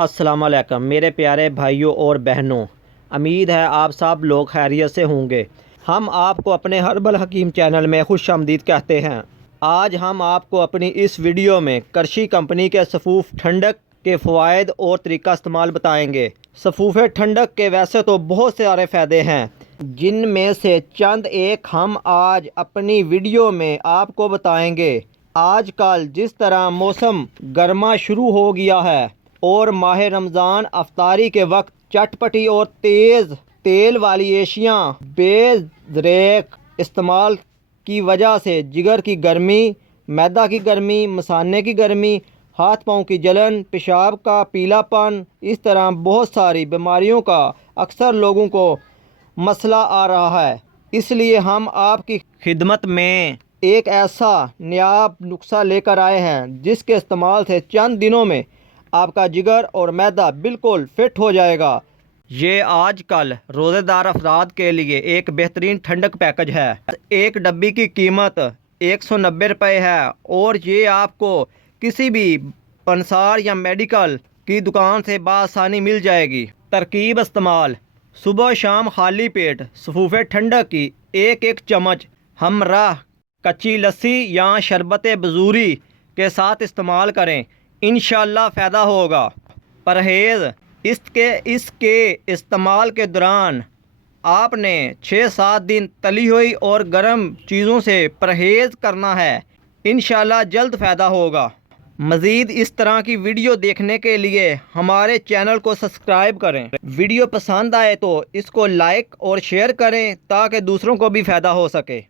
अस्सलाम वालेकुम मेरे प्यारे भाइयों और बहनों, उम्मीद है आप सब लोग खैरियत से होंगे। हम आपको अपने हर्बल हकीम चैनल में खुश आमदीद कहते हैं। आज हम आपको अपनी इस वीडियो में करशी कंपनी के सफ़ूफ़ ठंडक के फ़वाइद और तरीका इस्तेमाल बताएंगे। सफ़ूफ़ ठंडक के वैसे तो बहुत सारे फ़ायदे हैं, जिनमें से चंद एक हम आज अपनी वीडियो में आपको बताएंगे। आजकल जिस तरह मौसम गर्मा शुरू हो गया है और माह रमज़ान अफ्तारी के वक्त चटपटी और तेज़ तेल वाली एशियाँ बेज़रेक इस्तेमाल की वजह से जिगर की गर्मी, मैदा की गर्मी, मसाने की गर्मी, हाथ पाँव की जलन, पेशाब का पीलापन, इस तरह बहुत सारी बीमारियों का अक्सर लोगों को मसला आ रहा है। इसलिए हम आपकी खिदमत में एक ऐसा नायाब नुस्खा लेकर आए हैं जिसके इस्तेमाल से चंद दिनों में आपका जिगर और मैदा बिल्कुल फिट हो जाएगा। ये आजकल रोज़ेदार अफराद के लिए एक बेहतरीन ठंडक पैकेज है। एक डब्बी की कीमत 190 रुपये है और ये आपको किसी भी पंसार या मेडिकल की दुकान से बआसानी मिल जाएगी। तरकीब इस्तेमाल: सुबह शाम खाली पेट सफ़ूफ़ ठंडक की एक एक चम्मच हमराह कच्ची लस्सी या शरबत बजूरी के साथ इस्तेमाल करें, इंशाअल्लाह फ़ायदा होगा। परहेज़: इसके इस्तेमाल के दौरान आपने 6-7 दिन तली हुई और गर्म चीज़ों से परहेज़ करना है, इंशाअल्लाह जल्द फ़ायदा होगा। मज़ीद इस तरह की वीडियो देखने के लिए हमारे चैनल को सब्सक्राइब करें। वीडियो पसंद आए तो इसको लाइक और शेयर करें ताकि दूसरों को भी फ़ायदा हो सके।